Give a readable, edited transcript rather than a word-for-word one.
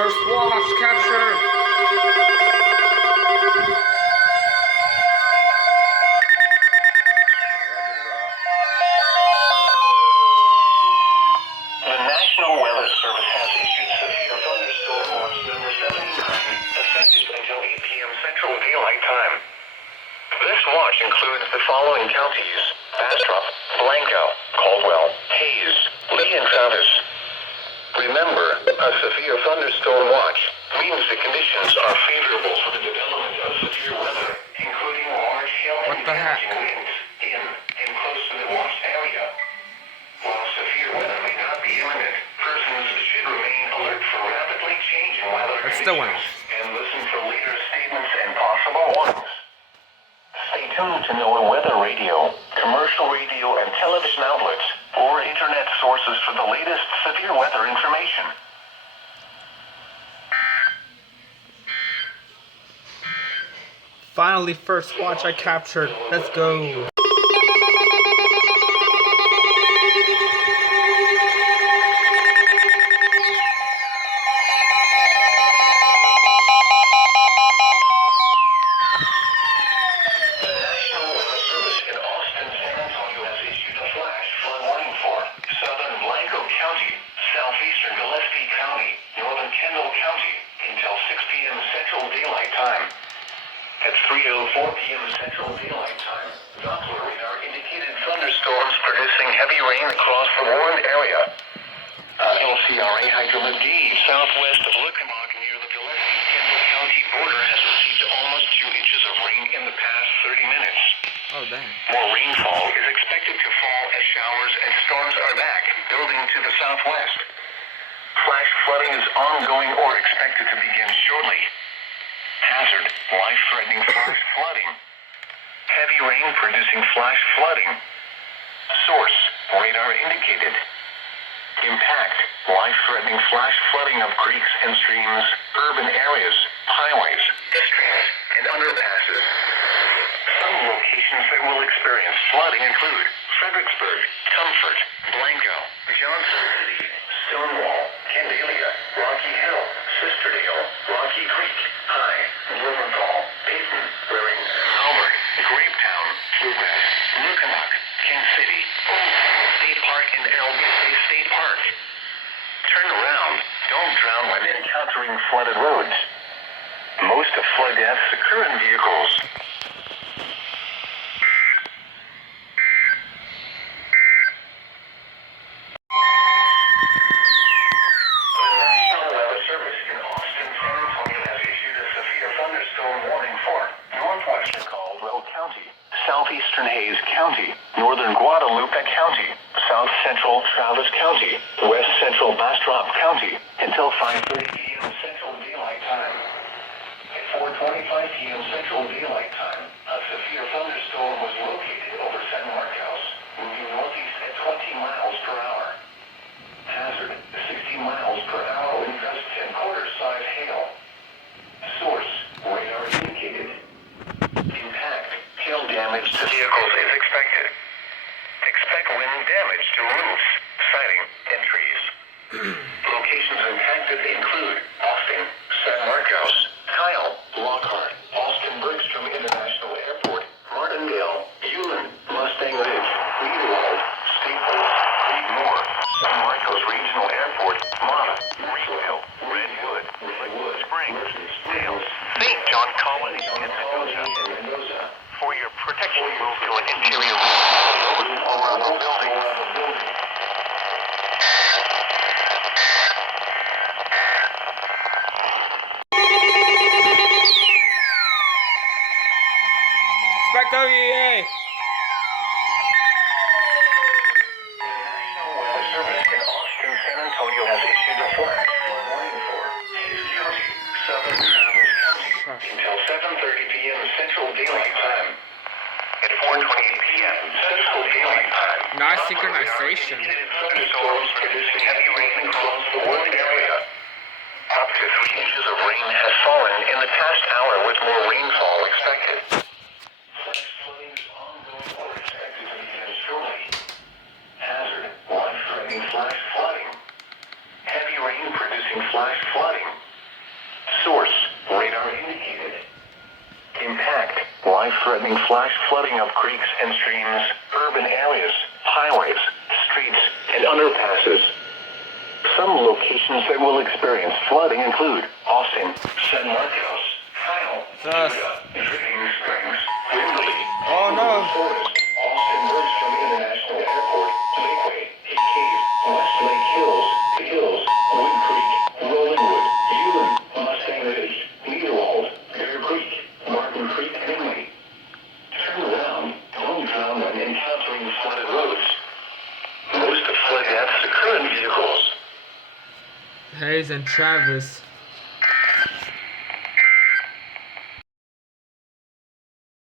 First watch captured. The National Weather Service has issued severe thunderstorm watch number 79, effective until 8 p.m. Central Daylight Time. This watch includes the following counties: Bastrop, Blanco, Caldwell, Hayes, Lee, and Travis. Remember, a severe thunderstorm watch means the conditions are favorable for the development of severe weather, including large hail and damaging winds in and close to the watched area. While severe weather may not be imminent, persons should remain alert for rapidly changing weather conditions and listen for later statements and possible warnings. Stay tuned to NOAA Weather Radio, commercial radio and television outlets, or internet sources for the latest severe weather information. Finally, first watch I captured. Let's go. At 3:04 p.m. Central Daylight Time, Doppler radar indicated thunderstorms producing heavy rain across the warned area. LCRA hydromet gauge southwest of Lickinock near the Gillespie-Kendall County border has received almost 2 inches of rain in the past 30 minutes. Oh, dang. More rainfall is expected to fall as showers and storms are back, building to the southwest. Flash flooding is ongoing or expected to begin shortly. Hazard, life-threatening flash flooding. Heavy rain producing flash flooding. Source, radar indicated. Impact, life-threatening flash flooding of creeks and streams, urban areas, highways, streets, and underpasses. Some locations that will experience flooding include Fredericksburg, Comfort, Blanco, Johnson City, Stonewall, Candelia, Rocky Hill, Sisterdale, Rocky Creek, High, Blumenthal, Peyton, Waring, Albert, Grapetown, Fluette, Lickinock, King City, State Park, and LBC State Park. Turn around. Don't drown when encountering flooded roads. Most of flood deaths occur in vehicles. Southeastern Hayes County, Northern Guadalupe County, South Central Travis County, West Central Bastrop County, until 5:30 p.m. Central Daylight Time. At 4:25 p.m. Central Daylight Time, a severe thunderstorm was located over San Marcos, moving northeast at 20 miles per hour. Hazard, 60 miles per hour wind gusts and quarter-size hail. Source, radar indicated. Impact, hail damage to vehicles is expected. Expect wind damage to roofs, siding, and trees. Locations impacted include Austin, San Marcos, Kyle, Lockhart, Austin-Bergstrom International Airport, Martindale, Hewlin, Mustang Ridge, Leadwald, Staples, Creedmoor, San Marcos Regional Airport, Mott, Greenville, Redwood, Springs, Dales, St. John Colony, and Mendoza. For your protection, move to an interior room or a building. Spectre EA. National Weather Service in Austin, San Antonio has issued a flash flood warning for Hayes County, Southern Travis County, until 7:30 p.m. Central Daylight Time. At 4:28 p.m. Central Daylight Time. Nice synchronization. Thunderstorms producing heavy rain across the warned area. Up to 3 inches of rain has fallen in the past hour, with more rainfall expected. Flash flooding is ongoing or expected to begin shortly. Hazard, life-threatening flash flooding. Heavy rain producing flash flooding. life-threatening flash flooding of creeks and streams, urban areas, highways, streets, and underpasses. Some locations that will experience flooding include Austin, San Marcos, Kyle, Judah, Dripping Springs, Wimberley, Oh no. Forest, Austin Bergstrom International Airport, Lakeway, Heat Cave, Westlake Hills, The Hills, Wood Creek, Rollingwood, Ewan, Mustang Ridge, Needlewald, Bear Creek, Martin Creek, Bingley. Turn around, don't drown when encountering flooded roads. Most flood deaths occur in vehicles. Hayes and Travis.